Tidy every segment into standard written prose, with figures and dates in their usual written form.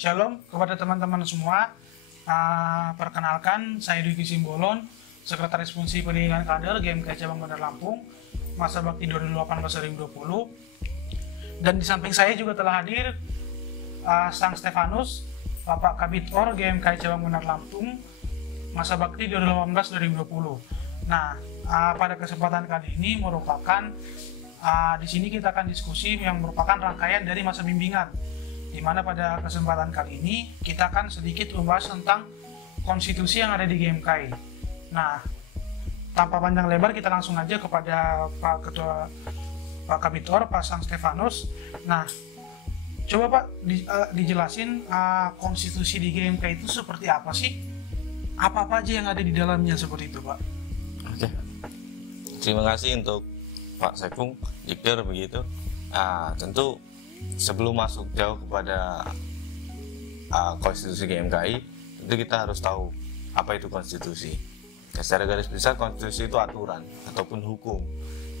Shalom kepada teman-teman semua. Perkenalkan, saya Dwiki Simbolon, Sekretaris Fungsi Pendidikan Kader GMK Cabang Bandar Lampung, masa bakti 2018-2020. Dan di samping saya juga telah hadir Sang Stefanus, Bapak Kabitor GMK Cabang Bandar Lampung, masa bakti 2018-2020. Nah, pada kesempatan kali ini merupakan di sini kita akan diskusi yang merupakan rangkaian dari masa bimbingan, di mana pada kesempatan kali ini kita akan sedikit membahas tentang konstitusi yang ada di GMKI. Nah, tanpa panjang lebar kita langsung aja kepada Pak Ketua, Pak Kabitor, Pak Sang Stefanus. Nah, coba Pak dijelasin konstitusi di GMKI itu seperti apa sih? Apa-apa aja yang ada di dalamnya seperti itu, Pak? Oke, terima kasih untuk Pak Saifung, Dikter begitu. Tentu sebelum masuk jauh kepada konstitusi GMKI, tentu kita harus tahu apa itu konstitusi. Secara garis besar, konstitusi itu aturan ataupun hukum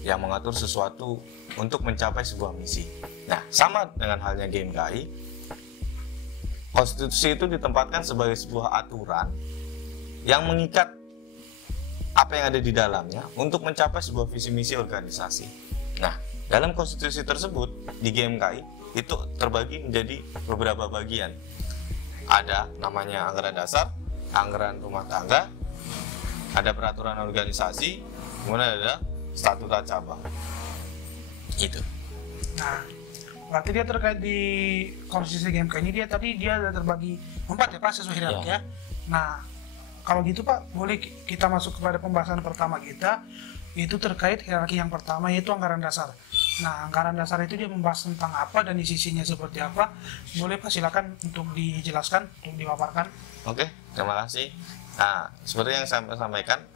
yang mengatur sesuatu untuk mencapai sebuah misi. Nah, sama dengan halnya GMKI, konstitusi itu ditempatkan sebagai sebuah aturan yang mengikat apa yang ada di dalamnya untuk mencapai sebuah visi misi organisasi. Nah, dalam konstitusi tersebut di GMKI itu terbagi menjadi beberapa bagian. Ada namanya anggaran dasar, anggaran rumah tangga, ada peraturan organisasi, kemudian ada statuta cabang. Itu. Nah, berarti dia terkait di konstitusi GMK ini dia ada terbagi 4 ya Pak, sesuai hierarki ya. Nah, kalau gitu Pak, boleh kita masuk kepada pembahasan pertama kita, itu terkait hierarki yang pertama, yaitu anggaran dasar. Nah, anggaran dasar itu dia membahas tentang apa dan sisinya seperti apa. Boleh Pak, silakan untuk dijelaskan, untuk dipaparkan. Oke, terima kasih. Nah, seperti yang saya sampaikan,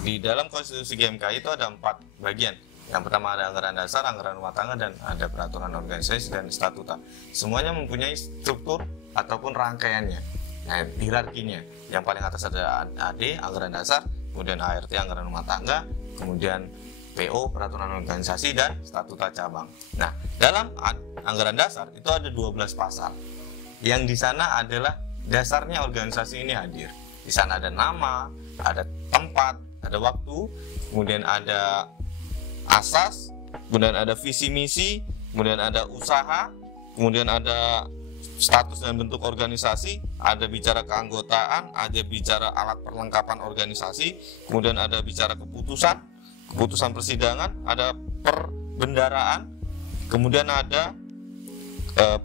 di dalam konstitusi GMKI itu ada 4 bagian. Yang pertama ada anggaran dasar, anggaran rumah tangga, dan ada peraturan organisasi dan statuta. Semuanya mempunyai struktur ataupun rangkaiannya. Nah, hierarkinya, yang paling atas ada AD, anggaran dasar, kemudian ART, anggaran rumah tangga, kemudian PO, peraturan organisasi, dan statuta cabang. Nah, dalam anggaran dasar itu ada 12 pasal. Yang di sana adalah dasarnya organisasi ini hadir. Di sana ada nama, ada tempat, ada waktu, kemudian ada asas, kemudian ada visi misi, kemudian ada usaha, kemudian ada status dan bentuk organisasi, ada bicara keanggotaan, ada bicara alat perlengkapan organisasi, kemudian ada bicara keputusan persidangan, ada perbendaraan, kemudian ada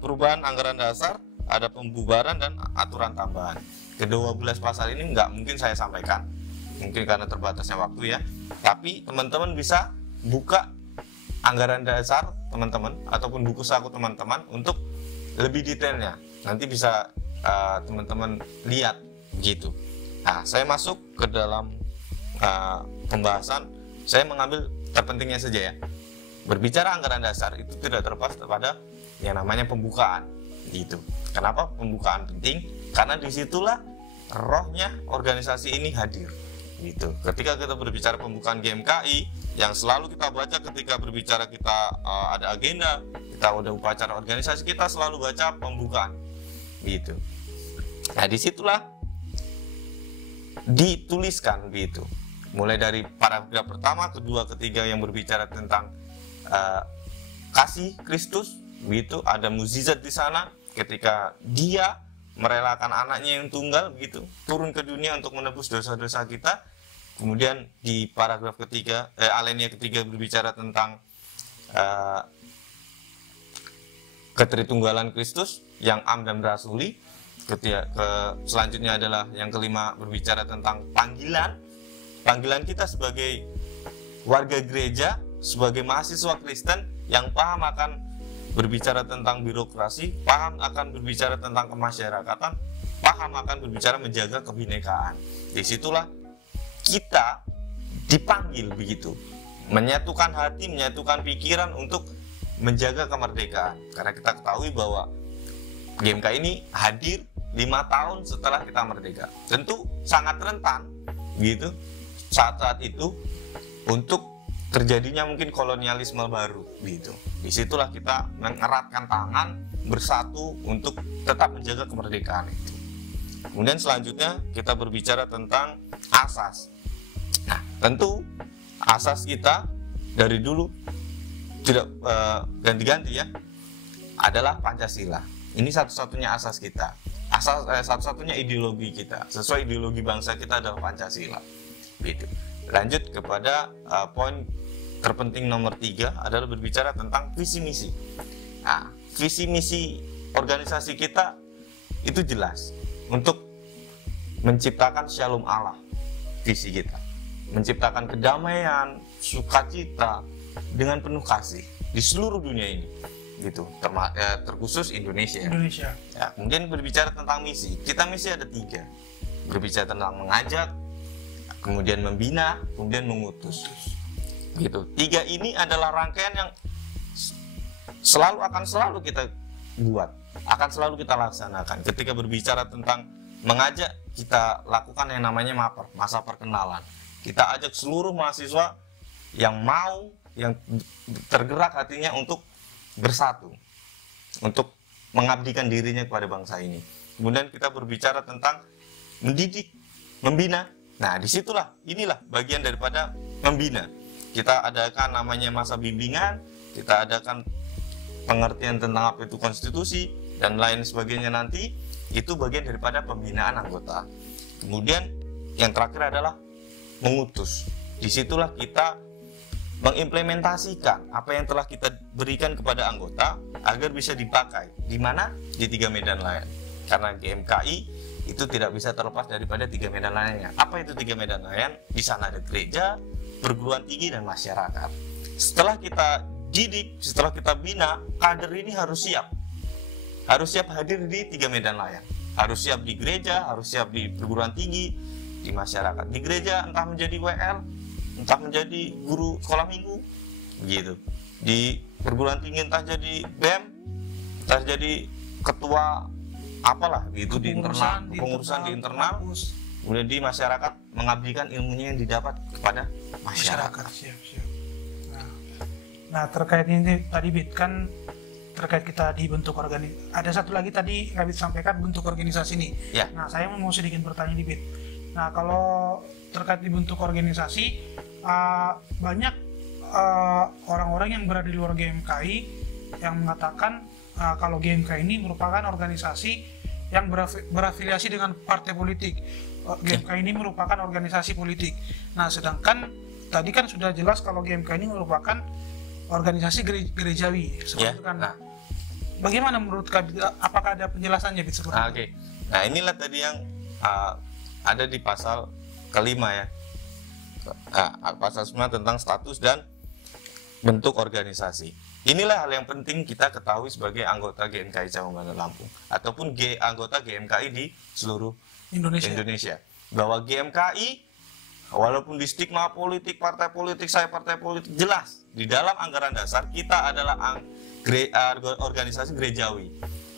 perubahan anggaran dasar, ada pembubaran dan aturan tambahan. Ke-12 pasal ini nggak mungkin saya sampaikan, mungkin karena terbatasnya waktu ya, tapi teman-teman bisa buka anggaran dasar teman-teman ataupun buku saku teman-teman untuk lebih detailnya, nanti bisa teman-teman lihat gitu. Nah, saya masuk ke dalam pembahasan, saya mengambil terpentingnya saja ya. Berbicara anggaran dasar itu tidak terlepas pada yang namanya pembukaan gitu. Kenapa pembukaan penting? Karena disitulah rohnya organisasi ini hadir gitu. Ketika kita berbicara pembukaan GMKI, yang selalu kita baca ketika berbicara kita ada agenda, kita ada upacara organisasi, kita selalu baca pembukaan gitu. Nah, disitulah dituliskan begitu, mulai dari paragraf pertama, kedua, ketiga yang berbicara tentang kasih Kristus begitu. Ada mukjizat di sana ketika dia merelakan anaknya yang tunggal begitu turun ke dunia untuk menebus dosa-dosa kita. Kemudian di paragraf ketiga, alinea ketiga berbicara tentang ketritunggalan Kristus yang am dan rasuli. Selanjutnya adalah yang kelima berbicara tentang panggilan kita sebagai warga gereja, sebagai mahasiswa Kristen yang paham akan berbicara tentang birokrasi, paham akan berbicara tentang kemasyarakatan, paham akan berbicara menjaga kebinekaan. Disitulah kita dipanggil begitu, menyatukan hati, menyatukan pikiran untuk menjaga kemerdekaan. Karena kita ketahui bahwa GMK ini hadir 5 tahun setelah kita merdeka. Tentu sangat rentan gitu saat itu untuk terjadinya mungkin kolonialisme baru gitu. Disitulah kita mengeratkan tangan bersatu untuk tetap menjaga kemerdekaan itu. Kemudian selanjutnya kita berbicara tentang asas. Nah, tentu asas kita dari dulu tidak ganti-ganti ya, adalah Pancasila. Ini satu-satunya asas kita, satu-satunya ideologi kita. Sesuai ideologi bangsa kita adalah Pancasila. Gitu. Lanjut kepada poin terpenting nomor 3 adalah berbicara tentang visi misi. Nah, visi misi organisasi kita itu jelas untuk menciptakan shalom Allah. Visi kita menciptakan kedamaian, sukacita dengan penuh kasih di seluruh dunia ini, gitu. Terkhusus Indonesia. Ya, kemudian berbicara tentang misi, kita misi ada 3. Berbicara tentang mengajak, kemudian membina, kemudian mengutus. Gitu. 3 ini adalah rangkaian yang akan selalu kita buat, akan selalu kita laksanakan. Ketika berbicara tentang mengajak, kita lakukan yang namanya MAPER, masa perkenalan. Kita ajak seluruh mahasiswa yang mau, yang tergerak hatinya untuk bersatu, untuk mengabdikan dirinya kepada bangsa ini. Kemudian kita berbicara tentang mendidik, membina. Nah, inilah bagian daripada membina. Kita adakan namanya masa bimbingan, kita adakan pengertian tentang apa itu konstitusi dan lain sebagainya nanti. Itu bagian daripada pembinaan anggota. Kemudian yang terakhir adalah mengutus. Disitulah kita mengimplementasikan apa yang telah kita berikan kepada anggota agar bisa dipakai. Di mana? Di 3 medan lain. Karena GMKI itu tidak bisa terlepas daripada 3 medan lainnya. Apa itu 3 medan lain? Di sana ada gereja, perguruan tinggi, dan masyarakat. Setelah kita didik, setelah kita bina, kader ini harus siap. Harus siap hadir di 3 medan lain. Harus siap di gereja, harus siap di perguruan tinggi, di masyarakat. Di gereja entah menjadi WL, entah menjadi guru sekolah minggu, gitu. Di perguruan tinggi entah jadi BEM, entah jadi ketua apalah gitu di internal, pengurusan di internal. Kemudian di masyarakat mengabdikan ilmunya yang didapat kepada masyarakat. Siap. Nah, terkait ini tadi Bit, kan terkait kita dibentuk organisasi. Ada satu lagi tadi Bit sampaikan bentuk organisasi ini. Ya. Nah, saya mau sedikit bertanya nih Bit. Nah, kalau terkait dibentuk organisasi, banyak orang-orang yang berada di luar GMKI yang mengatakan kalau GMKI ini merupakan organisasi yang berafiliasi dengan partai politik. GMKI ini merupakan organisasi politik. Nah, sedangkan tadi kan sudah jelas kalau GMKI ini merupakan organisasi gerejawi. Seperti itu kan. Nah, bagaimana menurut Kabit? Apakah ada penjelasannya seperti itu? Oke. Nah, inilah tadi yang ada di pasal kelima ya. Pasal 9 tentang status dan bentuk organisasi. Inilah hal yang penting kita ketahui sebagai anggota GMKI Cabang Bandar Lampung ataupun anggota GMKI di seluruh Indonesia. Bahwa GMKI walaupun di stigma politik, partai politik, saya partai politik, jelas di dalam anggaran dasar kita adalah organisasi gerejawi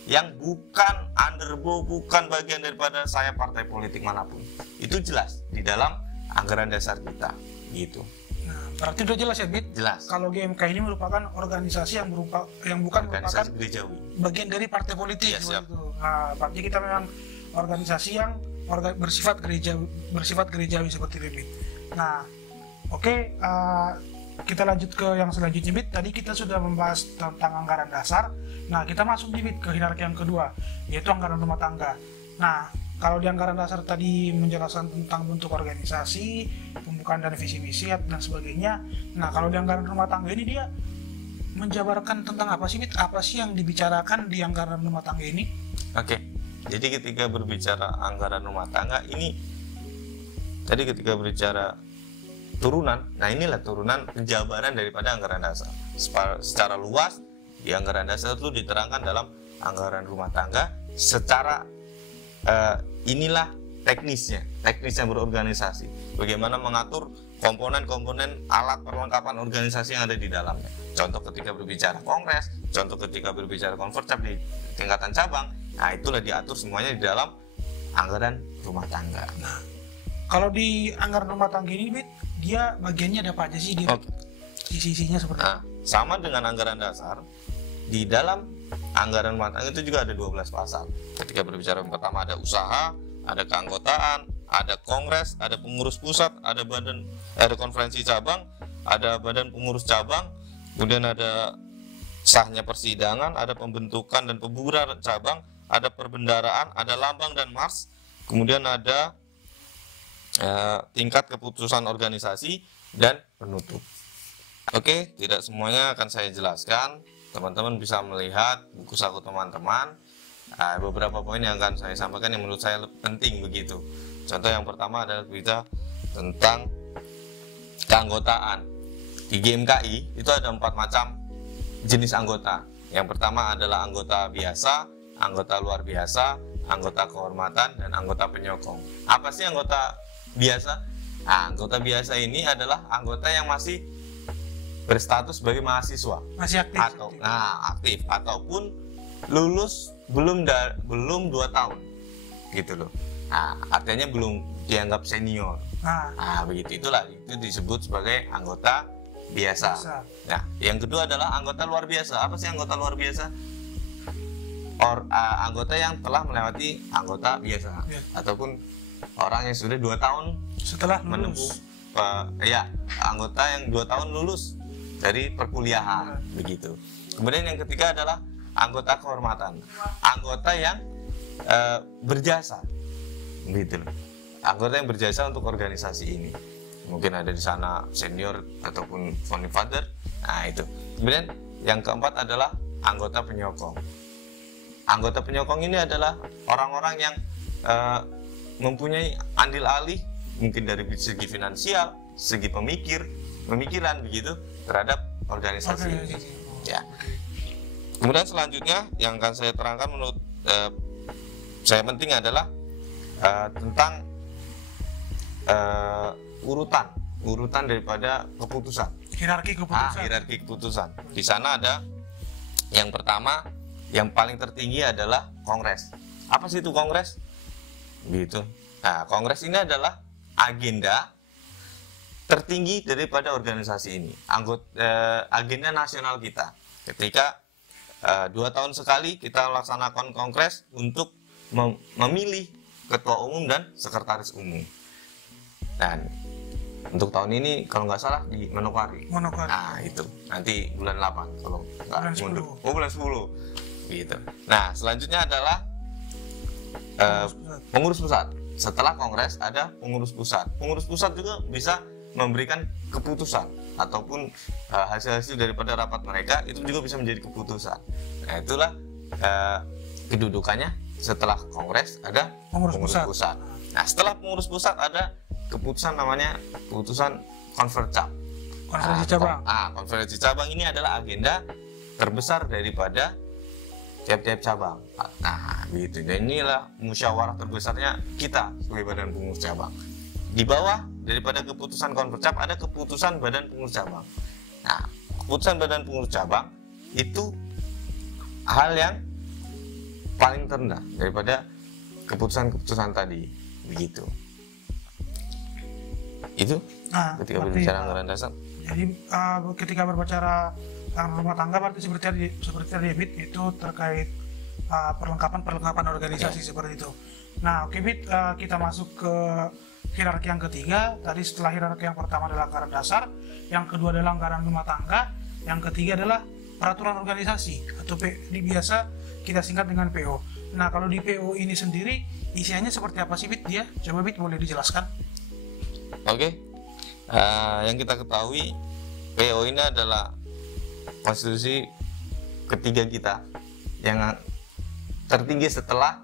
yang bukan underbo, bukan bagian daripada saya partai politik manapun. Itu jelas di dalam anggaran dasar kita gitu. Nah, berarti udah jelas ya, Bit? Jelas. Kalau GMKI ini merupakan organisasi yang bukan merupakan gerejawi, bagian dari partai politik. Ya, siap. Itu. Nah, berarti kita memang organisasi yang bersifat gerejawi seperti itu, Bit. Nah, oke, kita lanjut ke yang selanjutnya, Bit. Tadi kita sudah membahas tentang anggaran dasar. Nah, kita masuk nih, Bit, ke hierarki yang kedua, yaitu anggaran rumah tangga. Nah, kalau di anggaran dasar tadi menjelaskan tentang bentuk organisasi, pembukaan dan visi misi dan sebagainya. Nah, kalau di anggaran rumah tangga ini dia menjabarkan tentang apa sih, Bit? Apa sih yang dibicarakan di anggaran rumah tangga ini? Oke. Jadi ketika berbicara anggaran rumah tangga ini, tadi ketika berbicara turunan, nah inilah turunan penjabaran daripada anggaran dasar. Secara luas di anggaran dasar itu diterangkan dalam anggaran rumah tangga secara inilah teknisnya berorganisasi, bagaimana mengatur komponen-komponen alat perlengkapan organisasi yang ada di dalamnya. Contoh ketika berbicara kongres, contoh ketika berbicara konvercap di tingkatan cabang, nah itulah diatur semuanya di dalam anggaran rumah tangga. Nah, kalau di anggaran rumah tangga ini, Bit, dia bagiannya ada apa aja sih? Oke. isi-isinya seperti Nah, sama dengan anggaran dasar, di dalam anggaran rumah tangga itu juga ada 12 pasal. Ketika berbicara yang pertama ada usaha, ada keanggotaan, ada kongres, ada pengurus pusat, ada konferensi cabang, ada badan pengurus cabang, kemudian ada sahnya persidangan, ada pembentukan dan pembubaran cabang, ada perbendaraan, ada lambang dan mars, kemudian ada tingkat keputusan organisasi dan penutup. Oke, tidak semuanya akan saya jelaskan. Teman-teman bisa melihat buku saku teman-teman. Beberapa poin yang akan saya sampaikan yang menurut saya penting begitu. Contoh yang pertama adalah berita tentang keanggotaan. Di GMKI itu ada 4 macam jenis anggota. Yang pertama adalah anggota biasa, anggota luar biasa, anggota kehormatan, dan anggota penyokong. Apa sih anggota biasa? Nah, anggota biasa ini adalah anggota yang masih berstatus sebagai mahasiswa, masih aktif atau aktif ataupun lulus belum 2 tahun gitu loh. Nah, artinya belum dianggap senior. Begitu, itulah itu disebut sebagai anggota biasa. Nah, yang kedua adalah anggota luar biasa. Apa sih anggota luar biasa? Anggota yang telah melewati anggota biasa, ataupun orang yang sudah 2 tahun setelah menempuh anggota yang 2 tahun lulus dari perkuliahan begitu. Kemudian yang ketiga adalah anggota kehormatan, anggota yang berjasa gitu loh. Anggota yang berjasa untuk organisasi ini, mungkin ada di sana senior ataupun founding father. Nah, itu. Kemudian yang keempat adalah anggota penyokong. Anggota penyokong ini adalah orang-orang yang mempunyai andil alih, mungkin dari segi finansial, segi pemikiran begitu terhadap organisasi ini. Ya. Kemudian selanjutnya yang akan saya terangkan menurut saya penting adalah tentang urutan daripada keputusan. Hierarki keputusan. Di sana ada yang pertama, yang paling tertinggi adalah kongres. Apa sih itu kongres? Gitu. Nah, kongres ini adalah agenda tertinggi daripada organisasi ini, agenda nasional kita. Ketika 2 tahun sekali kita melaksanakan kongres untuk memilih ketua umum dan sekretaris umum. Dan untuk tahun ini kalau nggak salah di Manokwari. Nah, itu nanti bulan 8 kalau nggak mundur. Bulan 10 gitu. Nah, selanjutnya adalah pengurus pusat. Setelah kongres ada pengurus pusat. Pengurus pusat juga bisa memberikan keputusan ataupun hasil-hasil daripada rapat mereka itu juga bisa menjadi keputusan. Nah, itulah kedudukannya. Setelah kongres ada pengurus pusat. Nah, setelah pengurus pusat ada keputusan namanya keputusan konferensi cabang. Konferensi cabang ini adalah agenda terbesar daripada tiap-tiap cabang. Nah, begitu. Dan inilah musyawarah terbesarnya kita sebagai badan pengurus cabang. Di bawah daripada keputusan konferensi ada keputusan badan pengurus cabang. Nah, keputusan badan pengurus cabang itu hal yang paling terendah daripada keputusan-keputusan tadi, begitu. Itu ketika berbicara anggaran dasar. Jadi ketika berbicara rumah tangga berarti seperti tadi Bit itu terkait perlengkapan organisasi seperti itu. Nah, oke Bit, kita masuk ke hierarki yang ketiga. Tadi setelah hierarki yang pertama adalah anggaran dasar, yang kedua adalah anggaran rumah tangga, yang ketiga adalah peraturan organisasi atau ini biasa kita singkat dengan PO. Nah, kalau di PO ini sendiri isiannya seperti apa sih Bit dia? Coba Bit boleh dijelaskan? Oke. Yang kita ketahui PO ini adalah konstitusi ketiga kita yang tertinggi setelah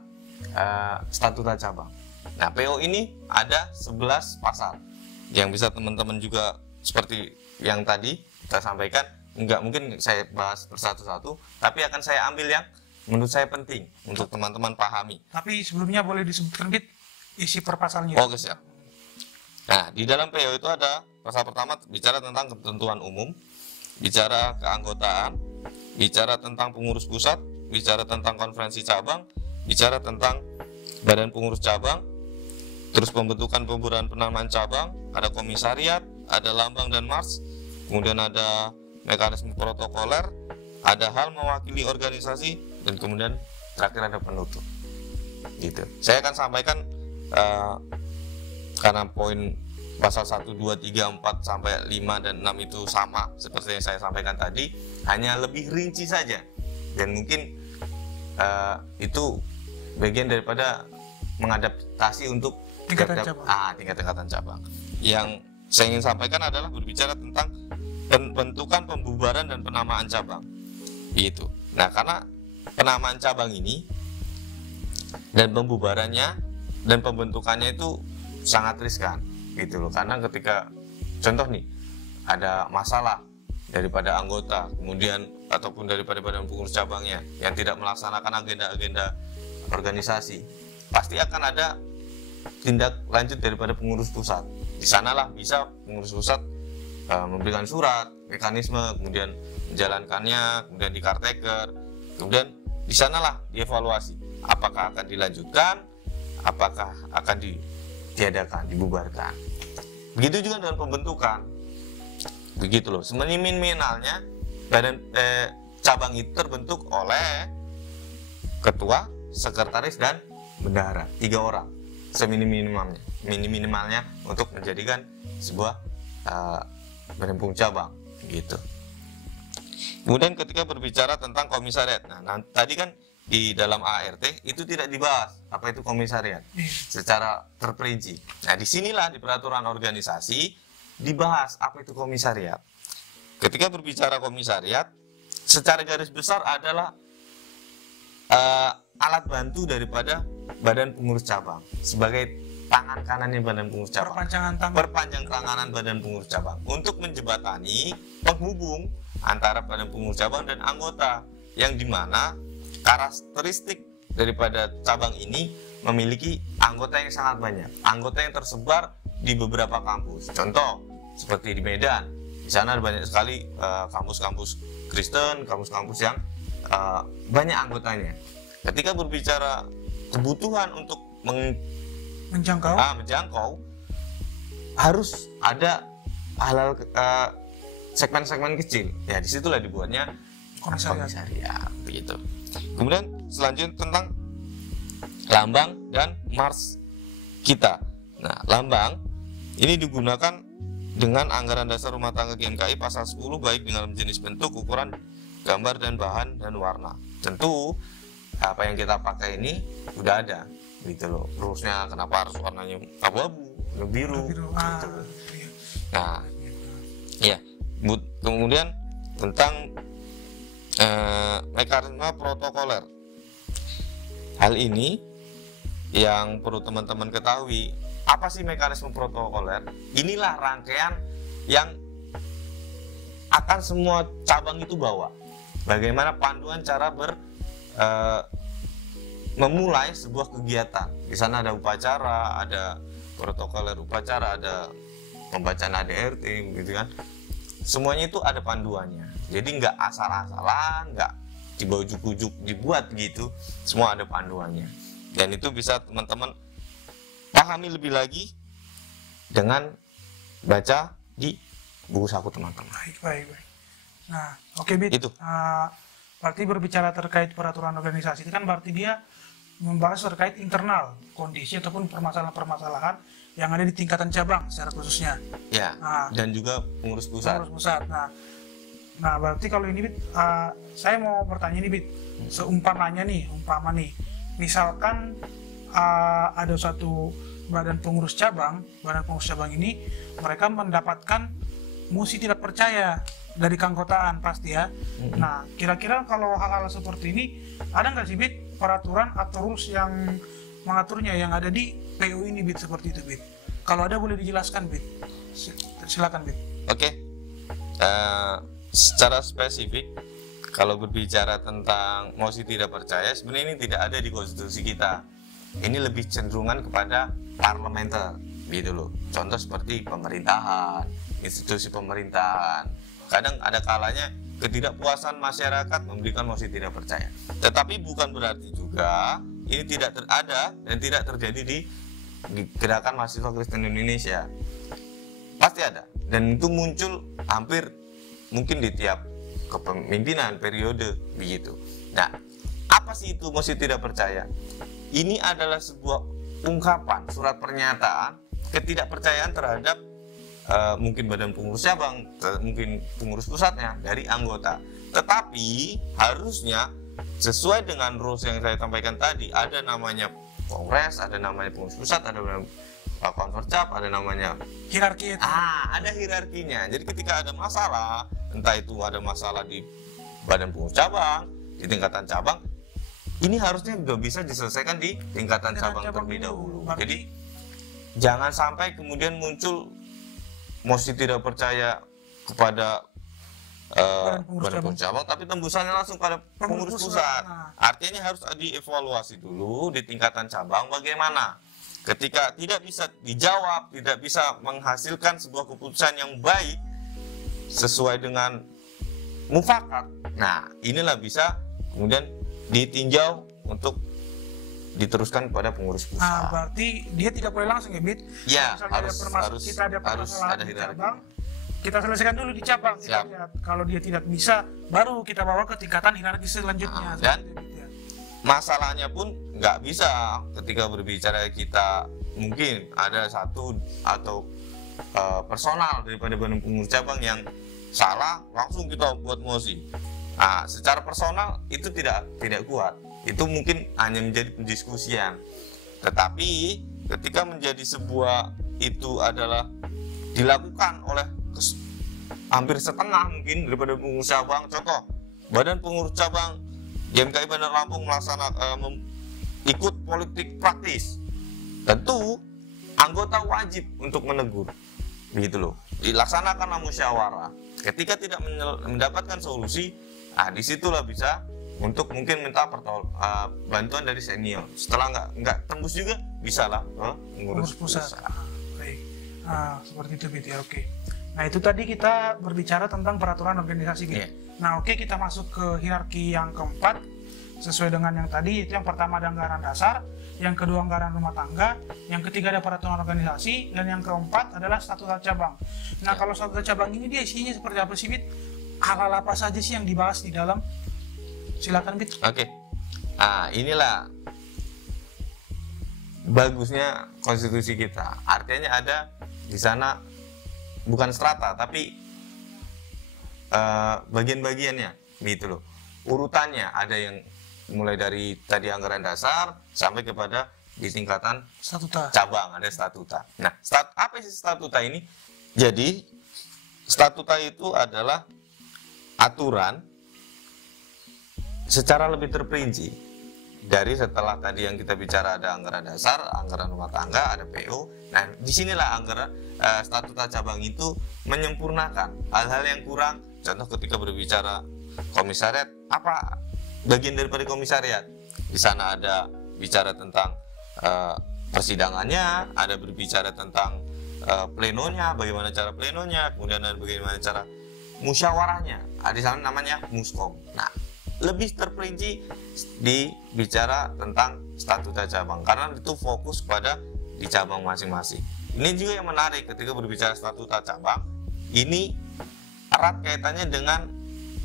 statuta cabang. Nah, PO ini ada 11 pasal yang bisa teman-teman juga seperti yang tadi kita sampaikan, nggak mungkin saya bahas persatu-satu, tapi akan saya ambil yang menurut saya penting untuk teman-teman pahami. Tapi sebelumnya boleh disebutkan Bit isi per pasalnya. Oke, siap. Nah, di dalam PO itu ada pasal pertama bicara tentang ketentuan umum, bicara keanggotaan, bicara tentang pengurus pusat, bicara tentang konferensi cabang, bicara tentang badan pengurus cabang, terus pembentukan pembubaran penanaman cabang, ada komisariat, ada lambang dan mars, kemudian ada mekanisme protokoler, ada hal mewakili organisasi, dan kemudian terakhir ada penutup. Gitu. Saya akan sampaikan karena poin pasal 1, 2, 3, 4 sampai 5 dan 6 itu sama seperti yang saya sampaikan tadi, hanya lebih rinci saja. Dan mungkin itu bagian daripada mengadaptasi untuk tingkat-tingkatan cabang. Yang saya ingin sampaikan adalah berbicara tentang pembentukan, pembubaran, dan penamaan cabang. Gitu. Nah, karena penamaan cabang ini dan pembubarannya dan pembentukannya itu sangat riskan, gitu loh. Karena ketika contoh nih ada masalah daripada anggota, kemudian ataupun daripada badan pengurus cabangnya yang tidak melaksanakan agenda-agenda organisasi, pasti akan ada tindak lanjut daripada pengurus pusat. Di sanalah bisa pengurus pusat memberikan surat, mekanisme, kemudian menjalankannya, kemudian dikarteker, kemudian di sanalah dievaluasi apakah akan dilanjutkan, apakah akan ditiadakan, dibubarkan. Begitu juga dengan pembentukan. Begitu loh, seminimalnya badan cabang itu terbentuk oleh ketua, sekretaris, dan bendahara, 3 orang seminimalnya untuk menjadikan sebuah badan pengurus cabang, gitu. Kemudian ketika berbicara tentang komisariat, nah tadi kan di dalam ART itu tidak dibahas apa itu komisariat secara terperinci. Nah, disinilah di peraturan organisasi dibahas apa itu komisariat. Ketika berbicara komisariat, secara garis besar adalah alat bantu daripada badan pengurus cabang sebagai tangan kanannya badan pengurus cabang, perpanjang tanganan badan pengurus cabang untuk menjembatani penghubung antara badan pengurus cabang dan anggota, yang dimana karakteristik daripada cabang ini memiliki anggota yang sangat banyak, anggota yang tersebar di beberapa kampus. Contoh seperti di Medan, di sana ada banyak sekali kampus-kampus Kristen, kampus-kampus yang banyak anggotanya. Ketika berbicara kebutuhan untuk menjangkau, harus ada hal-hal segmen-segmen kecil. Ya, disitulah dibuatnya komisariat, begitu. Kemudian selanjutnya tentang lambang dan mars kita. Nah, lambang ini digunakan dengan anggaran dasar rumah tangga GMKI pasal 10 baik dengan jenis bentuk, ukuran, gambar, dan bahan dan warna. Tentu apa yang kita pakai ini udah ada, gitu loh. Rulesnya kenapa harus warnanya abu-abu, biru, gitu. Nah, ya. Kemudian tentang mekanisme protokoler. Hal ini yang perlu teman-teman ketahui. Apa sih mekanisme protokoler? Inilah rangkaian yang akan semua cabang itu bawa. Bagaimana panduan cara memulai sebuah kegiatan. Di sana ada upacara, ada protokoler upacara, ada pembacaan ADRT, gitu kan. Semuanya itu ada panduannya. Jadi nggak asal-asalan, nggak dibawa ujuk-ujuk dibuat gitu. Semua ada panduannya. Dan itu bisa teman-teman pahami lebih lagi dengan baca di buku saku teman-teman. Baik. Nah, oke, Bit. Itu. Berarti berbicara terkait peraturan organisasi itu kan berarti dia membahas terkait internal kondisi ataupun permasalahan-permasalahan yang ada di tingkatan cabang secara khususnya. Ya. Dan juga pengurus pusat. Nah, berarti kalau ini, Bit, saya mau bertanya nih, Bit. Umpama nih, misalkan ada suatu badan pengurus cabang ini mereka mendapatkan mosi tidak percaya dari keanggotaan pasti ya. Nah, kira-kira kalau hal-hal seperti ini ada nggak sih, Bit, peraturan atau rules yang mengaturnya yang ada di PU ini, Bit, seperti itu, Bit? Kalau ada boleh dijelaskan, Bit. Silakan, Bit. Oke. Secara spesifik kalau berbicara tentang mosi tidak percaya, sebenarnya ini tidak ada di konstitusi kita. Ini lebih cenderungan kepada parlementer, gitu loh. Contoh seperti pemerintahan, institusi pemerintahan. Kadang ada kalanya ketidakpuasan masyarakat memberikan mosi tidak percaya. Tetapi bukan berarti juga ini tidak ada dan tidak terjadi di gerakan mahasiswa Kristen Indonesia. pasti ada, dan itu muncul hampir mungkin di tiap kepemimpinan periode begitu. Nah, apa sih itu mosi tidak percaya? Ini adalah sebuah ungkapan surat pernyataan ketidakpercayaan terhadap mungkin badan pengurus cabang, mungkin pengurus pusatnya dari anggota. Tetapi harusnya sesuai dengan rules yang saya sampaikan tadi, ada namanya kongres, ada namanya pengurus pusat, ada namanya konvercap, ada namanya hierarki itu. ada hierarkinya. Jadi ketika ada masalah, entah itu ada masalah di badan pengurus cabang, di tingkatan cabang, ini harusnya juga bisa diselesaikan di tingkatan cabang terlebih dahulu. Jadi jangan sampai kemudian muncul mosi tidak percaya kepada badan pengurus cabang, tapi tembusannya langsung pada pengurus pusat. Artinya harus dievaluasi dulu di tingkatan cabang bagaimana. Ketika tidak bisa dijawab, tidak bisa menghasilkan sebuah keputusan yang baik sesuai dengan mufakat, nah inilah bisa kemudian ditinjau untuk diteruskan kepada pengurus pusat. Nah, berarti dia tidak boleh langsung ya, Bit? Ya, kita ada permasalahan ada di hierarki. cabang, kita selesaikan dulu di cabang. Kita lihat. Kalau dia tidak bisa, baru kita bawa ke tingkatan hierarki selanjutnya. Dan masalahnya pun nggak bisa ketika berbicara kita mungkin ada satu atau personal daripada badan pengurus cabang yang salah, langsung kita buat mosi. Nah, secara personal itu tidak kuat. Itu mungkin hanya menjadi pendiskusian. Tetapi ketika menjadi sebuah itu adalah dilakukan oleh hampir setengah mungkin daripada pengurus cabang. Contoh, badan pengurus cabang GMKI Bandar Lampung melaksanakan ikut politik praktis. Tentu anggota wajib untuk menegur. Begitu loh. Dilaksanakanlah musyawarah. Ketika tidak mendapatkan solusi, disitulah bisa untuk mungkin minta bantuan dari senior. Setelah nggak tembus juga, bisalah pengurus pusat. Baik. Seperti itu, Bit, ya. Oke. Nah, itu tadi kita berbicara tentang peraturan organisasi, Bit. Nah, oke, kita masuk ke hierarki yang keempat sesuai dengan yang tadi. Itu yang pertama ada anggaran dasar, yang kedua anggaran rumah tangga, yang ketiga ada peraturan organisasi, dan yang keempat adalah statuta cabang. Nah, kalau statuta cabang ini dia isinya seperti apa sih, Bit? Hal-hal apa saja sih yang dibahas di dalam? Silakan, Bit. Oke. Inilah bagusnya konstitusi kita. Artinya ada di sana bukan strata, tapi bagian-bagiannya, gitu loh. Urutannya ada yang mulai dari tadi anggaran dasar sampai kepada di tingkatan Statuta cabang ada statuta. Nah, apa sih statuta ini? Jadi statuta itu adalah aturan secara lebih terperinci dari setelah tadi yang kita bicara ada anggaran dasar, anggaran rumah tangga, ada PO. Nah, disinilah anggaran statuta cabang itu menyempurnakan hal-hal yang kurang. Contoh ketika berbicara komisariat, apa bagian daripada komisariat? Di sana ada bicara tentang persidangannya, ada berbicara tentang plenonya, bagaimana cara plenonya, kemudian ada bagaimana cara musyawarahnya. Di sana namanya muskom. Nah, lebih terperinci dibicara tentang statuta cabang karena itu fokus pada di cabang masing-masing. Ini juga yang menarik ketika berbicara statuta cabang, ini erat kaitannya dengan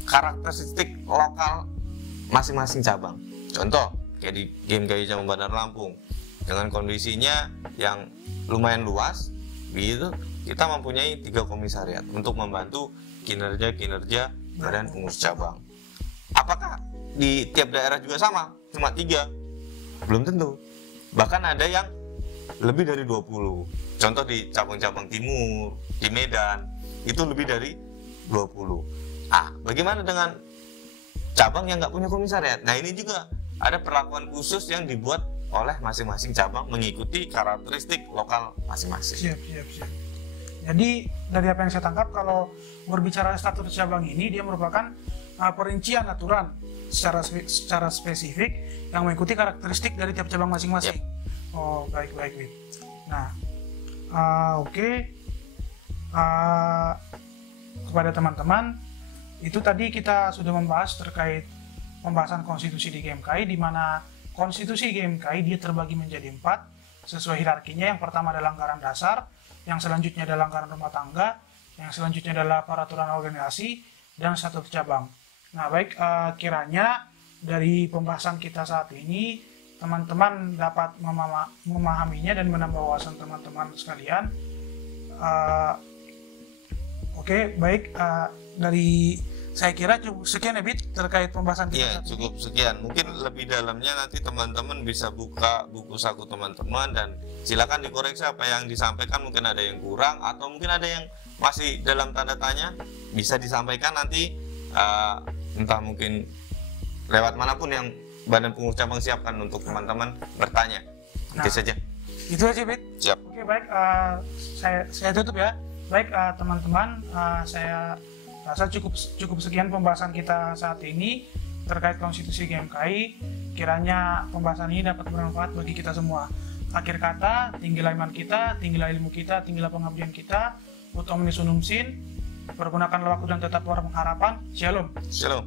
karakteristik lokal masing-masing cabang. Contoh kayak di GMKI Cabang Bandar Lampung dengan kondisinya yang lumayan luas, begitu kita mempunyai 3 komisariat untuk membantu kinerja badan pengurus cabang. Apakah di tiap daerah juga sama? Cuma 3? Belum tentu. Bahkan ada yang lebih dari 20. Contoh di cabang-cabang timur, di Medan, itu lebih dari 20. Bagaimana dengan cabang yang nggak punya komisariat? Nah, ini juga ada perlakuan khusus yang dibuat oleh masing-masing cabang mengikuti karakteristik lokal masing-masing. Siap. Jadi dari apa yang saya tangkap, kalau berbicara statuta cabang ini, dia merupakan perincian aturan secara spesifik yang mengikuti karakteristik dari tiap cabang masing-masing. Oh, baik. Nah, oke. Kepada teman-teman, itu tadi kita sudah membahas terkait pembahasan konstitusi di GMKI, di mana konstitusi GMKI dia terbagi menjadi 4 sesuai hierarkinya. Yang pertama adalah anggaran dasar, yang selanjutnya adalah anggaran rumah tangga, yang selanjutnya adalah peraturan organisasi, dan statuta cabang. Nah, baik, kiranya dari pembahasan kita saat ini teman-teman dapat memahaminya dan menambah wawasan teman-teman sekalian. Oke, baik, dari saya kira cukup sekian ya Bit terkait pembahasan kita. Iya, cukup sekian. Mungkin lebih dalamnya nanti teman-teman bisa buka buku saku teman-teman dan silakan dikoreksi apa yang disampaikan, mungkin ada yang kurang atau mungkin ada yang masih dalam tanda tanya, bisa disampaikan nanti entah mungkin lewat manapun yang Badan Pengurus Cabang siapkan untuk teman-teman bertanya. Itu saja. Itu aja Bit. Siap. Oke, baik, saya tutup ya. Baik, teman-teman, saya rasa cukup sekian pembahasan kita saat ini terkait konstitusi GMKI. Kiranya pembahasan ini dapat bermanfaat bagi kita semua. Akhir kata, tinggilah iman kita, tinggilah ilmu kita, tinggilah pengabdian kita. Ut omnis unum sin. Pergunakanlah waktu dan tetap warna pengharapan. Shalom. Shalom.